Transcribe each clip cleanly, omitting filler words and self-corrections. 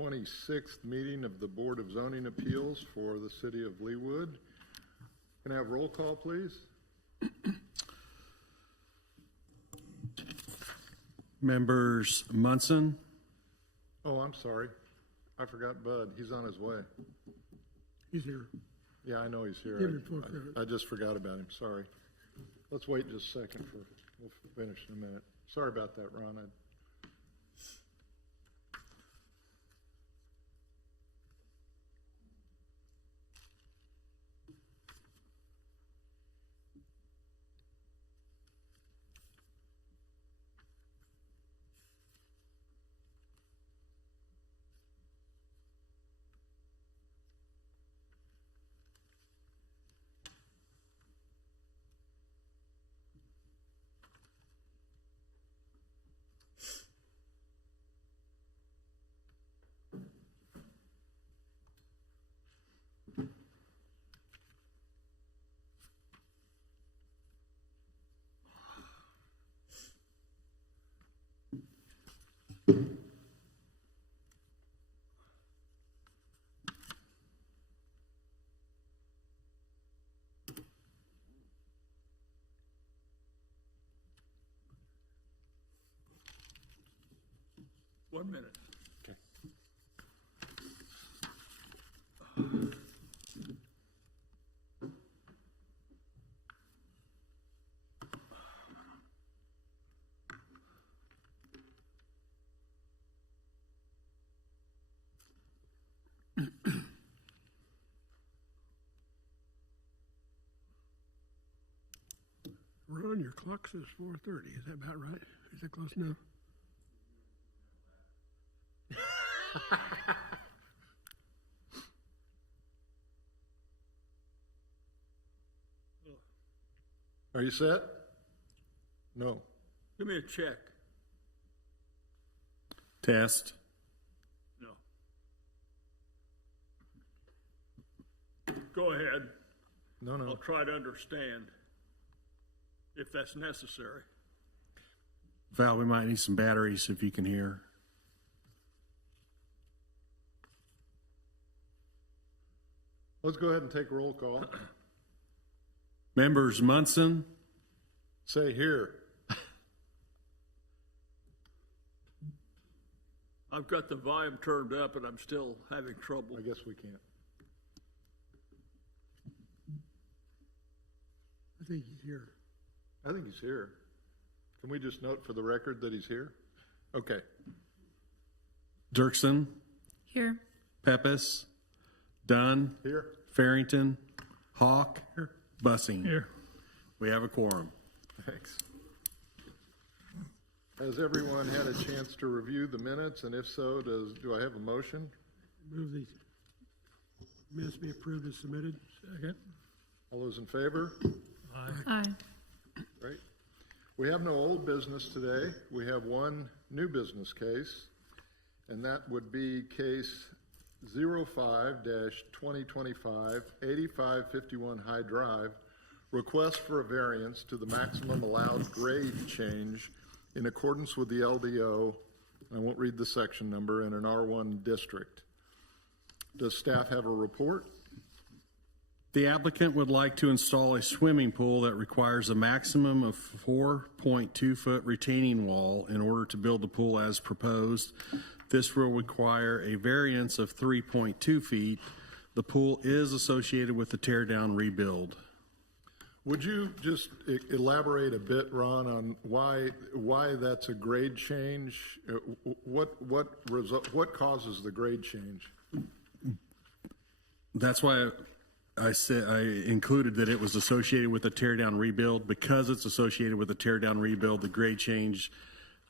26th meeting of the Board of Zoning Appeals for the City of Leawood. Can I have roll call, please? Members Munson. Oh, I'm sorry. I forgot Bud. He's on his way. He's here. Yeah, I know he's here. Give him full credit. I just forgot about him. Sorry. Let's wait just a second we'll finish in a minute. Sorry about that, Ron. One minute. Okay. Ron, your clock says 4:30. Is that about right? Is that close enough? Are you set? No. Give me a check. Test. No. Go ahead. No. I'll try to understand if that's necessary. Val, we might need some batteries if you can hear. Let's go ahead and take a roll call. Members Munson. Say here. I've got the volume turned up and I'm still having trouble. I guess we can't. I think he's here. I think he's here. Can we just note for the record that he's here? Okay. Dirksen. Here. Pepis. Dunn. Here. Farrington. Hawk. Here. Bussing. Here. We have a quorum. Thanks. Has everyone had a chance to review the minutes? And if so, do I have a motion? Move these minutes be approved as submitted. Second. All those in favor? Aye. Great. We have no old business today. We have one new business case, and that would be case 05-2025 8551 High Drive, request for a variance to the maximum allowed grade change in accordance with the LDO, I won't read the section number, in an R1 district. Does staff have a report? The applicant would like to install a swimming pool that requires a maximum of 4.2 foot retaining wall in order to build the pool as proposed. This will require a variance of 3.2 feet. The pool is associated with the tear down rebuild. Would you just elaborate a bit, Ron, on why that's a grade change? What causes the grade change? That's why I said I included that it was associated with the tear down rebuild. Because it's associated with the tear down rebuild, the grade change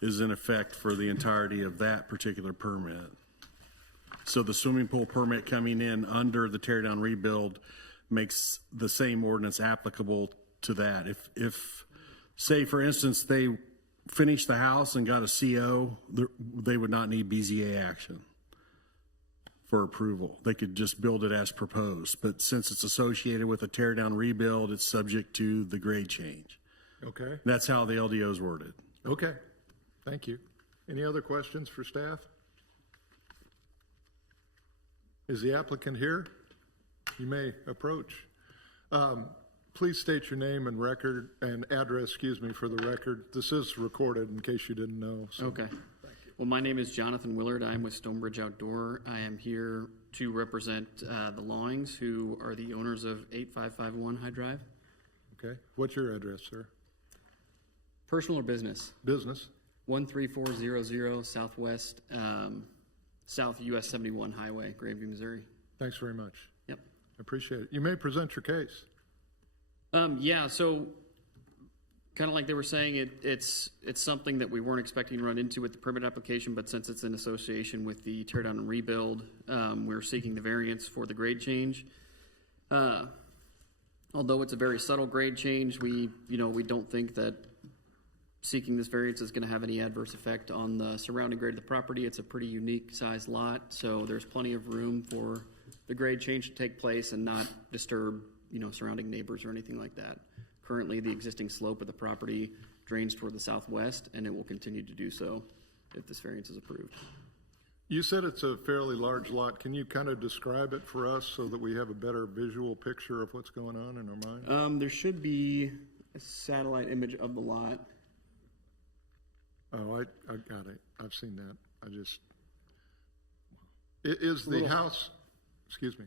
is in effect for the entirety of that particular permit. So the swimming pool permit coming in under the tear down rebuild makes the same ordinance applicable to that. If say for instance they finished the house and got a CO, they would not need BZA action for approval. They could just build it as proposed. But since it's associated with a tear down rebuild, it's subject to the grade change. Okay. That's how the LDO is worded. Okay. Thank you. Any other questions for staff? Is the applicant here? You may approach. Please state your name and record, and address, for the record. This is recorded in case you didn't know. So. Okay. Well, my name is Jonathan Willard. I'm with Stonebridge Outdoor. I am here to represent the Lawings, who are the owners of 8551 High Drive. Okay. What's your address, sir? Personal or business? Business. 13400 Southwest, South US 71 Highway, Grandview, Missouri. Thanks very much. Yep. I appreciate it. You may present your case. Yeah, so kind of like they were saying, it's something that we weren't expecting to run into with the permit application, but since it's in association with the tear down and rebuild, we're seeking the variance for the grade change. Although it's a very subtle grade change, we don't think that seeking this variance is going to have any adverse effect on the surrounding grade of the property. It's a pretty unique sized lot, so there's plenty of room for the grade change to take place and not disturb surrounding neighbors or anything like that. Currently, the existing slope of the property drains toward the southwest, and it will continue to do so if this variance is approved. You said it's a fairly large lot. Can you kind of describe it for us so that we have a better visual picture of what's going on in our mind? There should be a satellite image of the lot. Oh, I got it. I've seen that. Is the house, excuse me.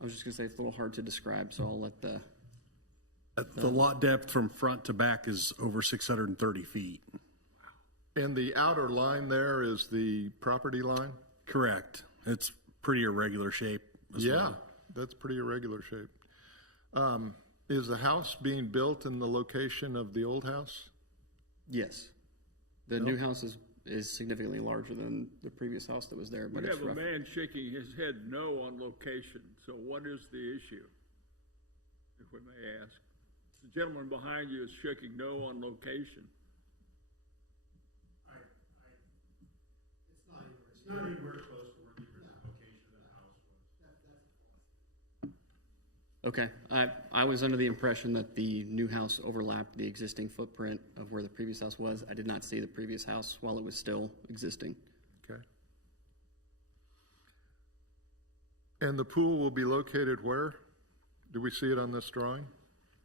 I was just going to say it's a little hard to describe, so I'll let the... The lot depth from front to back is over 630 feet. And the outer line there is the property line? Correct. It's pretty irregular shape as well. That's pretty irregular shape. Is the house being built in the location of the old house? Yes. The new house is significantly larger than the previous house that was there, but We it's have a rough. man shaking his head no on location, so what is the issue, if we may ask? The gentleman behind you is shaking no on location. It's not anywhere close to where the original location of the house was. Okay. I was under the impression that the new house overlapped the existing footprint of where the previous house was. I did not see the previous house while it was still existing. Okay. And the pool will be located where? Do we see it on this drawing?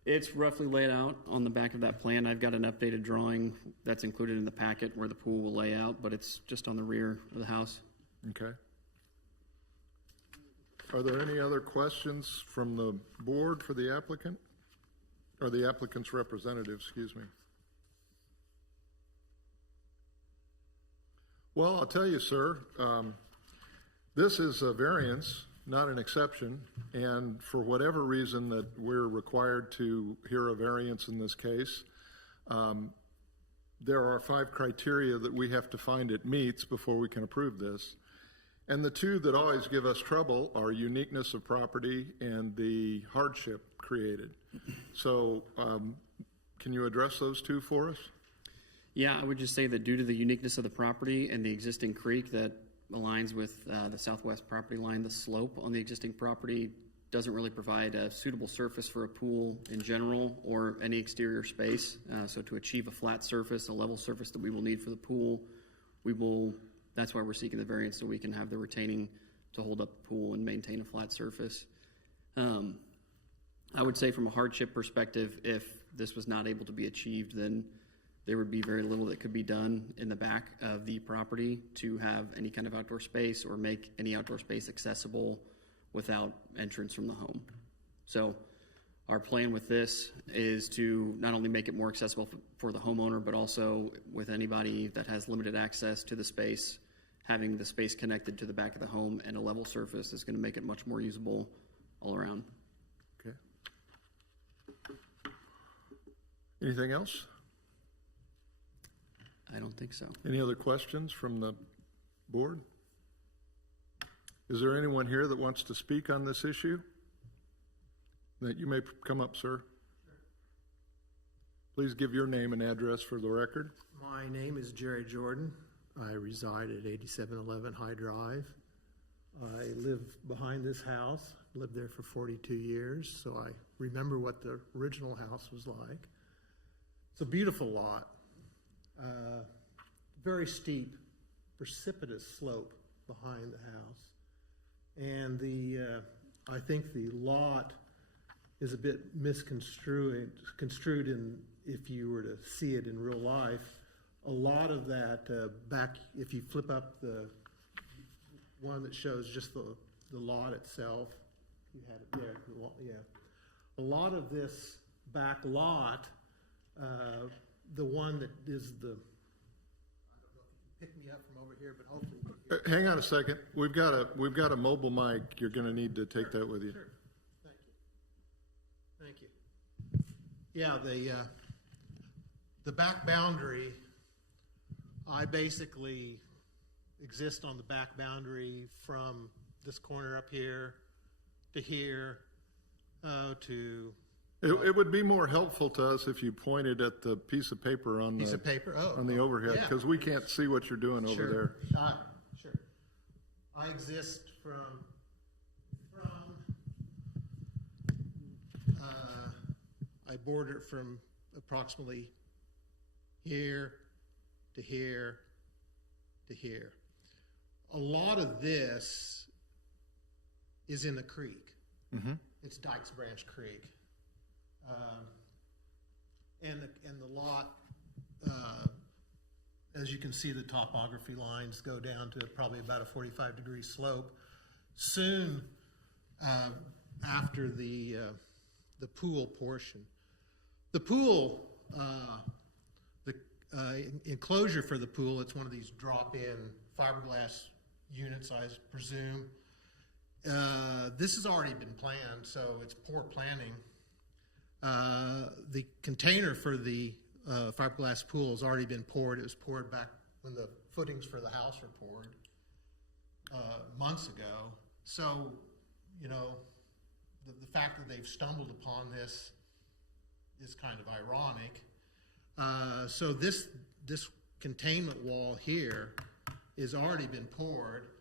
It's roughly laid out on the back of that plan. I've got an updated drawing that's included in the packet where the pool will lay out, but it's just on the rear of the house. Okay. Are there any other questions from the board for the applicant? Or the applicant's representative, excuse me. Well, I'll tell you, sir, this is a variance, not an exception, and for whatever reason that we're required to hear a variance in this case, there are 5 criteria that we have to find it meets before we can approve this. And the 2 that always give us trouble are uniqueness of property and the hardship created. So can you address those 2 for us? Yeah, I would just say that due to the uniqueness of the property and the existing creek that aligns with the southwest property line, the slope on the existing property doesn't really provide a suitable surface for a pool in general or any exterior space. So to achieve a flat surface, a level surface that we will need for the pool, that's why we're seeking the variance, so we can have the retaining to hold up the pool and maintain a flat surface. I would say from a hardship perspective, if this was not able to be achieved, then there would be very little that could be done in the back of the property to have any kind of outdoor space or make any outdoor space accessible without entrance from the home. So our plan with this is to not only make it more accessible for the homeowner, but also with anybody that has limited access to the space, having the space connected to the back of the home and a level surface is going to make it much more usable all around. Okay. Anything else? I don't think so. Any other questions from the board? Is there anyone here that wants to speak on this issue? That you may come up, sir. Please give your name and address for the record. My name is Jerry Jordan. I reside at 8711 High Drive. I live behind this house, lived there for 42 years, so I remember what the original house was like. It's a beautiful lot. Very steep, precipitous slope behind the house. And I think the lot is a bit construed in, if you were to see it in real life. A lot of that back, if you flip up the one that shows just the lot itself, you had it there, yeah. A lot of this back lot, the one that is the, I don't know if you can pick me up from over here, but hopefully you can hear. Hang on a second. We've got a mobile mic. You're going to need to take that with you. Sure. Thank you. Thank you. Yeah, the back boundary, I basically exist on the back boundary from this corner up here to here to It would be more helpful to us if you pointed at the piece of paper on piece the, of paper. Oh, on the overhead, yeah. because we can't see what you're doing over Sure. there. Sure. I exist from I border it from approximately here to here to here. A lot of this is in the creek. Mm-hmm. It's Dykes Branch Creek. And the lot, as you can see, the topography lines go down to probably about a 45-degree slope. Soon after the pool portion. The pool, the enclosure for the pool, it's one of these drop-in fiberglass units, I presume. This has already been planned, so it's poor planning. The container for the fiberglass pool has already been poured. It was poured back when the footings for the house were poured months ago. So, you know, the fact that they've stumbled upon this is kind of ironic. So this containment wall here has already been poured.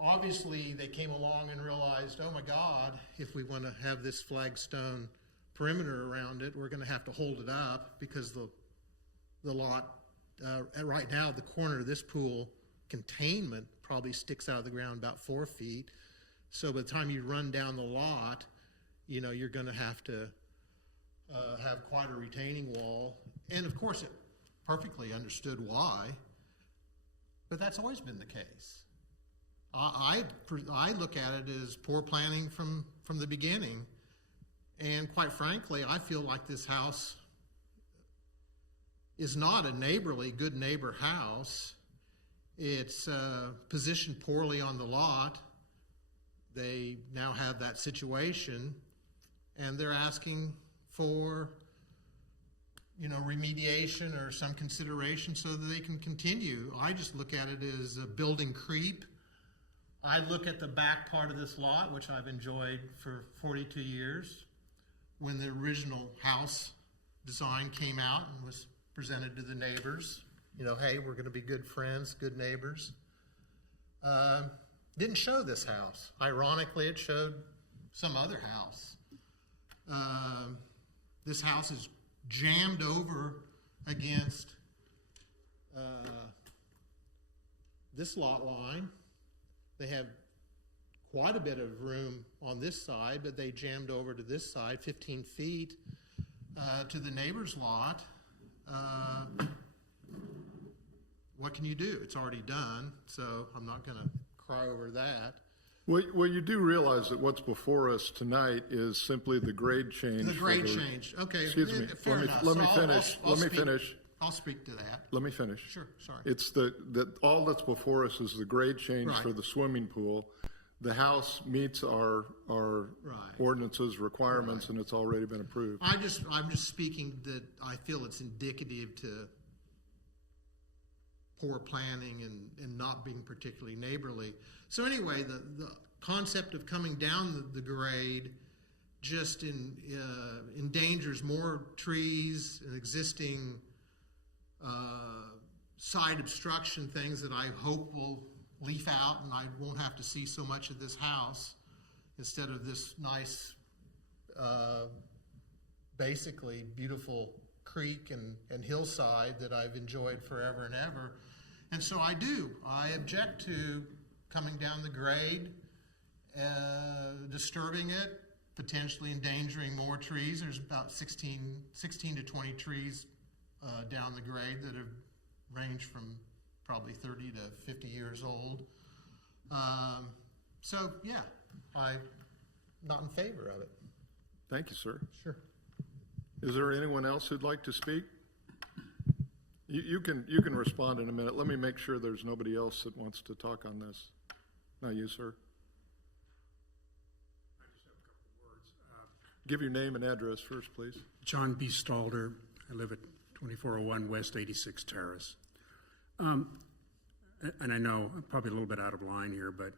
Obviously, they came along and realized, oh my God, if we want to have this flagstone perimeter around it, we're going to have to hold it up because the lot, right now, the corner of this pool containment probably sticks out of the ground about 4 feet. So by the time you run down the lot, you know, you're going to have have quite a retaining wall. And of course, it perfectly understood why, but that's always been the case. I look at it as poor planning from the beginning. And quite frankly, I feel like this house is not a neighborly, good neighbor house. It's positioned poorly on the lot. They now have that situation, and they're asking for, you know, remediation or some consideration so that they can continue. I just look at it as a building creep. I look at the back part of this lot, which I've enjoyed for 42 years. When the original house design came out and was presented to the neighbors, you know, hey, we're going to be good friends, good neighbors. Didn't show this house. Ironically, it showed some other house. This house is jammed over against this lot line. They have quite a bit of room on this side, but they jammed over to this side, 15 feet to the neighbor's lot. What can you do? It's already done, so I'm not going to cry over that. Well, you do realize that what's before us tonight is simply the grade change. The grade change, okay. Excuse me. Fair enough. Let me So finish. I'll Let me speak- finish. I'll speak to that. Let me finish. Sure, sorry. It's all that's before us is the grade change Right. for the swimming pool. The house meets our Right. ordinances requirements, and it's already been approved. I'm just speaking that I feel it's indicative to poor planning and not being particularly neighborly. So anyway, the concept of coming down the grade just endangers more trees and existing side obstruction things that I hope will leaf out and I won't have to see so much of this house instead of this nice, basically beautiful creek and hillside that I've enjoyed forever and ever. And so I object to coming down the grade disturbing it, potentially endangering more trees. There's about 16 to 20 trees down the grade that have ranged from probably 30 to 50 years old. So, yeah, I'm not in favor of it. Thank you, sir. Sure. Is there anyone else who'd like to speak? You can respond in a minute. Let me make sure there's nobody else that wants to talk on this. Not you, sir. Give your name and address first, please. John B. Stalder. I live at 2401 West 86 Terrace. And I know I'm probably a little bit out of line here, but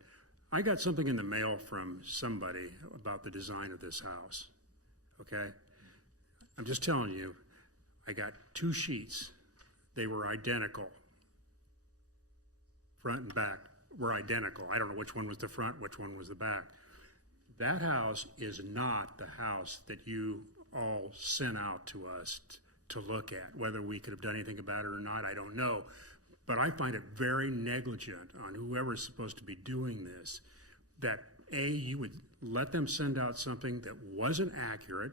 I got something in the mail from somebody about the design of this house. Okay? I'm just telling you, I got 2 sheets. They were identical. Front and back were identical. I don't know which one was the front, which one was the back. That house is not the house that you all sent out to us to look at. Whether we could have done anything about it or not, I don't know. But I find it very negligent on whoever's supposed to be doing this, that A, you would let them send out something that wasn't accurate.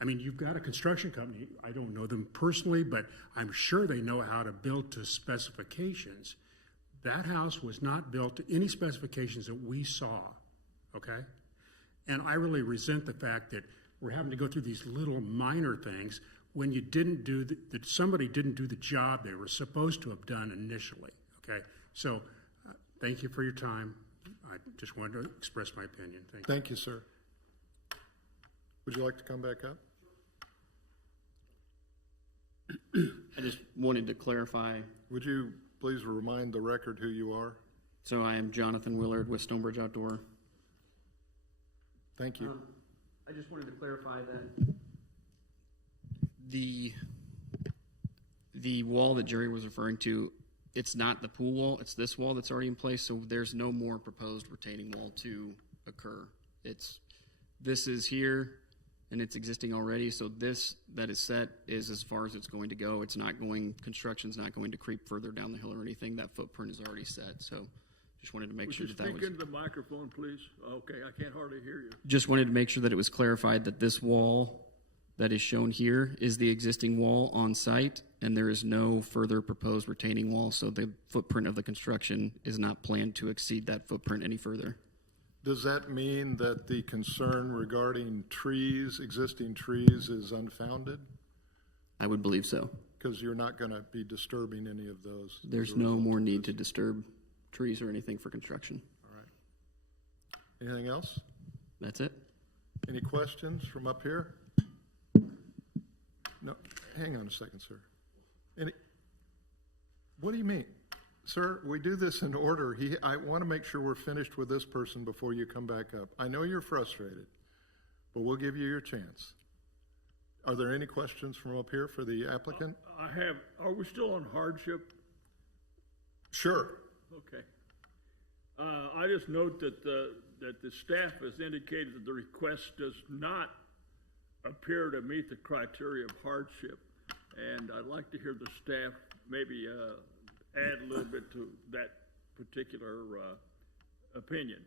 I mean, you've got a construction company. I don't know them personally, but I'm sure they know how to build to specifications. That house was not built to any specifications that we saw, okay? And I really resent the fact that we're having to go through these little minor things when you didn't do that somebody didn't do the job they were supposed to have done initially, okay? So thank you for your time. I just wanted to express my opinion. Thank you. Thank you, sir. Would you like to come back up? I just wanted to clarify. Would you please remind the record who you are? So I am Jonathan Willard with Stonebridge Outdoor. Thank you. I just wanted to clarify that the wall that Jerry was referring to, it's not the pool wall, it's this wall that's already in place, so there's no more proposed retaining wall to occur. This is here, and it's existing already, so this that is set is as far as it's going to go. It's not going, construction's not going to creep further down the hill or anything. That footprint is already set, so just wanted to make Would sure you that speak was. into the microphone, please? Okay, I can't hardly hear you. Just wanted to make sure that it was clarified that this wall that is shown here is the existing wall on site, and there is no further proposed retaining wall, so the footprint of the construction is not planned to exceed that footprint any further. Does that mean that the concern regarding trees, existing trees, is unfounded? I would believe so. Because you're not going to be disturbing any of those. There's as a no result more of need this? to disturb trees or anything for construction. All right. Anything else? That's it. Any questions from up here? No, hang on a second, sir. What do you mean? Sir, we do this in order. I want to make sure we're finished with this person before you come back up. I know you're frustrated, but we'll give you your chance. Are there any questions from up here for the applicant? Are we still on hardship? Sure. Okay. I just note that the staff has indicated that the request does not appear to meet the criteria of hardship, and I'd like to hear the staff maybe add a little bit to that particular opinion.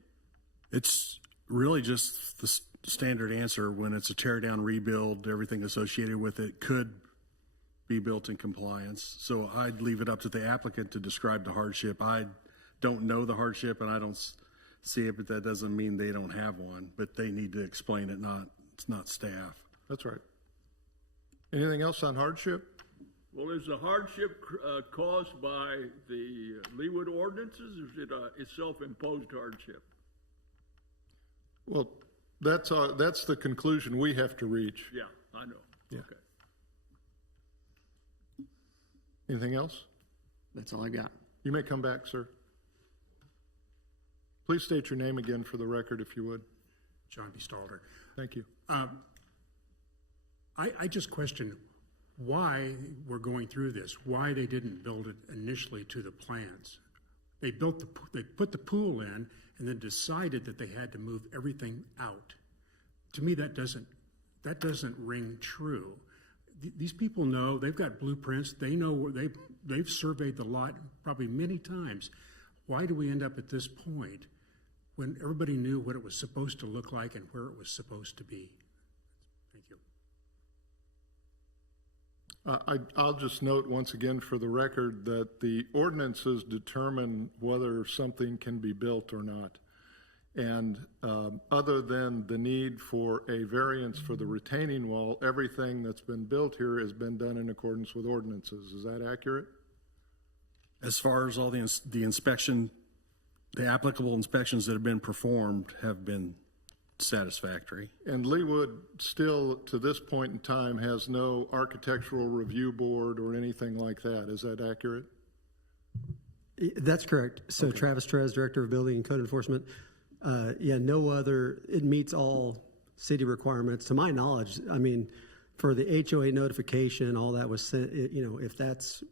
It's really just the standard answer. When it's a tear down, rebuild, everything associated with it could be built in compliance. So I'd leave it up to the applicant to describe the hardship. I don't know the hardship and I don't see it, but that doesn't mean they don't have one, but they need to explain it, it's not staff. That's right. Anything else on hardship? Well, is the hardship caused by the Leawood ordinances, or is it a self-imposed hardship? Well, that's the conclusion we have to reach. Yeah, I know. Yeah. Okay. Anything else? That's all I got. You may come back, sir. Please state your name again for the record, if you would. John B. Stalder. Thank you. I just question why we're going through this, why they didn't build it initially to the plans. They put the pool in and then decided that they had to move everything out. To me, that doesn't ring true. These people know, they've got blueprints, they know where they've surveyed the lot probably many times. Why do we end up at this point when everybody knew what it was supposed to look like and where it was supposed to be. Thank you. I'll just note once again for the record that the ordinances determine whether something can be built or not. And other than the need for a variance for the retaining wall, everything that's been built here has been done in accordance with ordinances. Is that accurate? As far as all the inspection, the applicable inspections that have been performed have been satisfactory. And Leewood still, to this point in time, has no architectural review board or anything like that. Is that accurate? That's correct. So Travis Trez, Director of Building and Code Enforcement. No other, it meets all city requirements. To my knowledge, I mean, for the HOA notification, all that was sent, if that's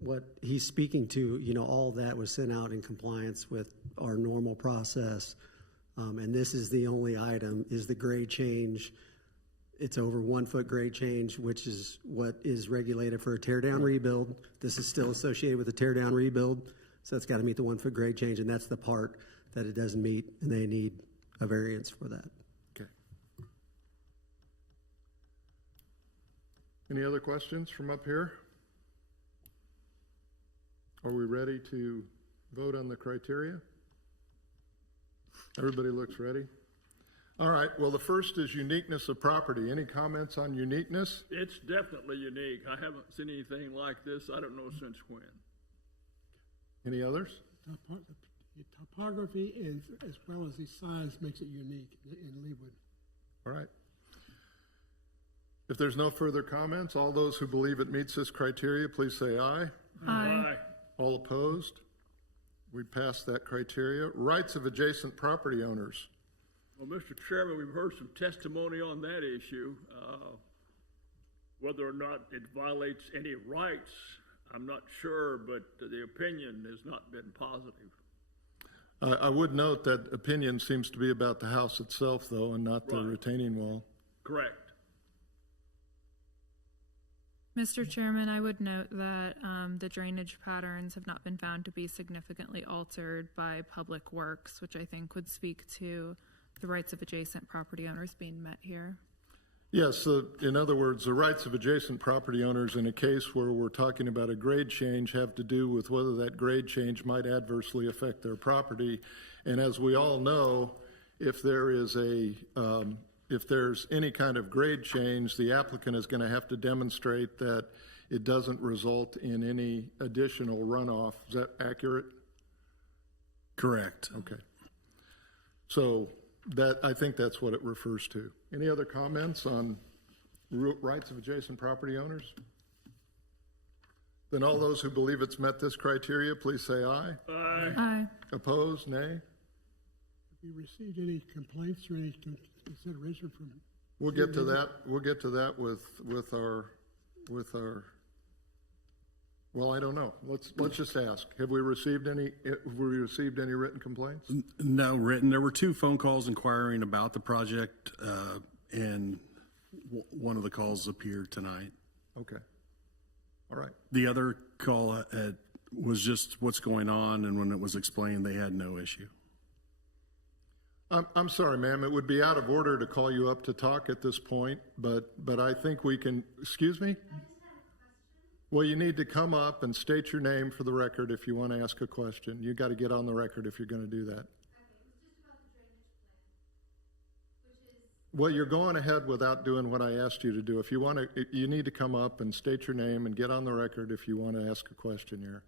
what he's speaking to, all that was sent out in compliance with our normal process. And this is the only item, is the grade change. It's over 1 foot grade change, which is what is regulated for a tear down rebuild. This is still associated with a tear down rebuild. So it's got to meet the 1 foot grade change, and that's the part that it doesn't meet, and they need a variance for that. Okay. Any other questions from up here? Are we ready to vote on the criteria? Everybody looks ready? All right, well, the first is uniqueness of property. Any comments on uniqueness? It's definitely unique. I haven't seen anything like this, I don't know since when. Any others? The topography is, as well as the size, makes it unique in Leewood. All right. If there's no further comments, all those who believe it meets this criteria, please say aye. Aye. All opposed? We passed that criteria. Rights of adjacent property owners. Well, Mr. Chairman, we've heard some testimony on that issue. Whether or not it violates any rights, I'm not sure, but the opinion has not been positive. I would note that opinion seems to be about the house itself, though, and not the Right. retaining wall. Correct. Mr. Chairman, I would note that the drainage patterns have not been found to be significantly altered by Public Works, which I think would speak to the rights of adjacent property owners being met here. Yes, so in other words, the rights of adjacent property owners in a case where we're talking about a grade change have to do with whether that grade change might adversely affect their property. And as we all know, if there is if there's any kind of grade change, the applicant is going to have to demonstrate that it doesn't result in any additional runoff. Is that accurate? Correct. Okay. So I think that's what it refers to. Any other comments on rights of adjacent property owners? Then all those who believe it's met this criteria, please say aye. Aye. Aye. Opposed, nay? Have you received any complaints or any consideration from? We'll get to that. We'll get to that with our. Well, I don't know. Let's just ask. Have we received any written complaints? No written. There were 2 phone calls inquiring about the project, and one of the calls appeared tonight. Okay. All right. The other call was just what's going on, and when it was explained, they had no issue. I'm sorry, ma'am. It would be out of order to call you up to talk at this point, but I think we can. Excuse me? Well, you need to come up and state your name for the record if you want to ask a question. You got to get on the record if you're going to do that. Well, you're going ahead without doing what I asked you to do. If you want to, you need to come up and state your name and get on the record if you want to ask a question here.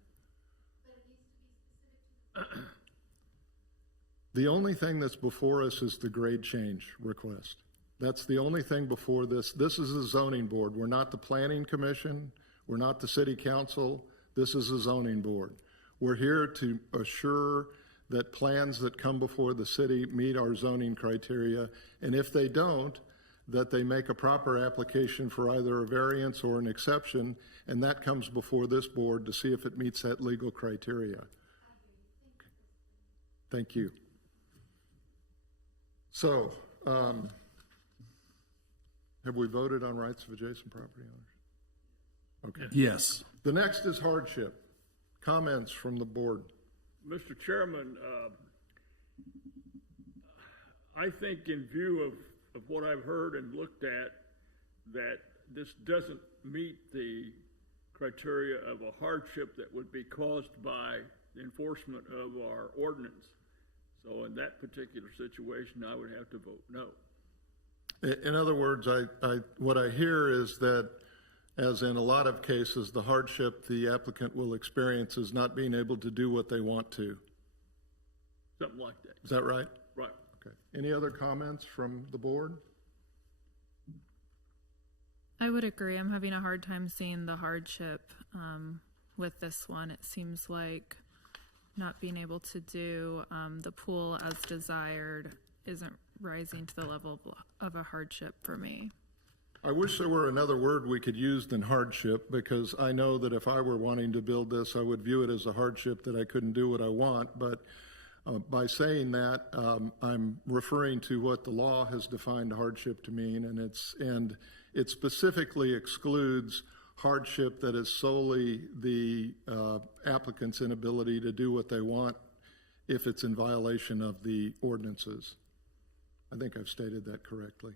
The only thing that's before us is the grade change request. That's the only thing before this. This is the zoning board. We're not the planning commission. We're not the city council. This is the zoning board. We're here to assure that plans that come before the city meet our zoning criteria, and if they don't, that they make a proper application for either a variance or an exception, and that comes before this board to see if it meets that legal criteria. Thank you. So, have we voted on rights of adjacent property owners? Okay. Yes. The next is hardship. Comments from the board. Mr. Chairman, I think in view of what I've heard and looked at, that this doesn't meet the criteria of a hardship that would be caused by the enforcement of our ordinance. So in that particular situation, I would have to vote no. In other words, what I hear is that, as in a lot of cases, the hardship the applicant will experience is not being able to do what they want to. Something like that. Is that right? Right. Okay. Any other comments from the board? I would agree. I'm having a hard time seeing the hardship with this one. It seems like not being able to do the pool as desired isn't rising to the level of a hardship for me. I wish there were another word we could use than hardship, because I know that if I were wanting to build this, I would view it as a hardship that I couldn't do what I want. But by saying that, I'm referring to what the law has defined hardship to mean, and it specifically excludes hardship that is solely the applicant's inability to do what they want if it's in violation of the ordinances. I think I've stated that correctly.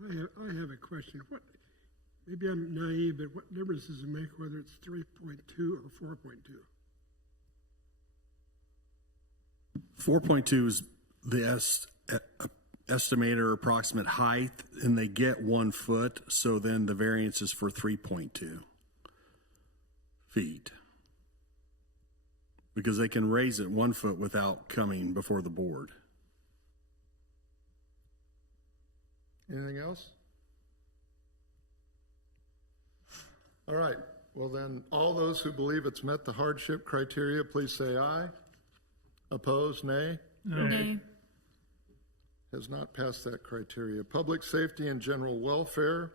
I have a question. Maybe I'm naive, but what difference does it make whether it's 3.2 or 4.2? 4.2 is the estimated or approximate height, and they get 1 foot, so then the variance is for 3.2 feet. Because they can raise it 1 foot without coming before the board. Anything else? All right. Well, then, all those who believe it's met the hardship criteria, please say aye. Opposed, nay? Nay. Has not passed that criteria. Public safety and general welfare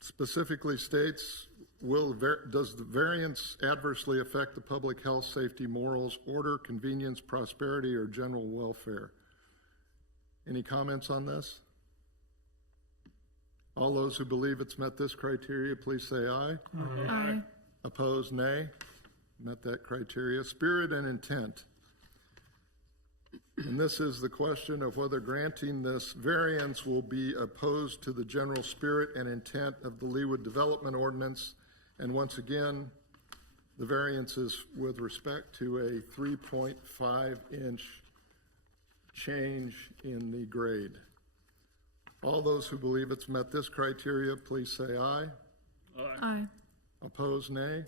specifically states, does the variance adversely affect the public health, safety, morals, order, convenience, prosperity, or general welfare? Any comments on this? All those who believe it's met this criteria, please say aye. Aye. Opposed, nay? Met that criteria. Spirit and intent. And this is the question of whether granting this variance will be opposed to the general spirit and intent of the Leawood Development Ordinance. And once again, the variance is with respect to a 3.5-inch change in the grade. All those who believe it's met this criteria, please say aye. Aye. Opposed, nay?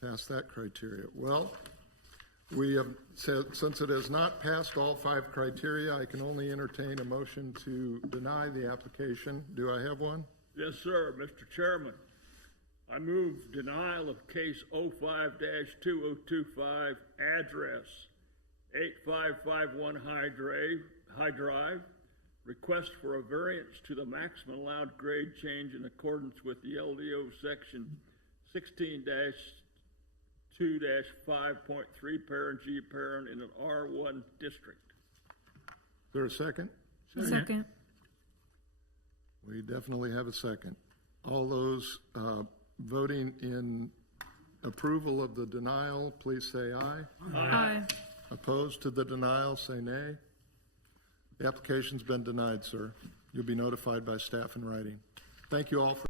Pass that criteria. Well, we have said, since it has not passed all 5 criteria, I can only entertain a motion to deny the application. Do I have one? Yes, sir, Mr. Chairman. I move denial of case 05-2025, address 8551 High Drive, request for a variance to the maximum allowed grade change in accordance with the LDO section 16-2-5.3 parent G parent in an R1 district. Is there a second? Second. We definitely have a second. All those voting in approval of the denial, please say aye. Aye. Opposed to the denial, say nay. The application's been denied, sir. You'll be notified by staff in writing. Thank you all for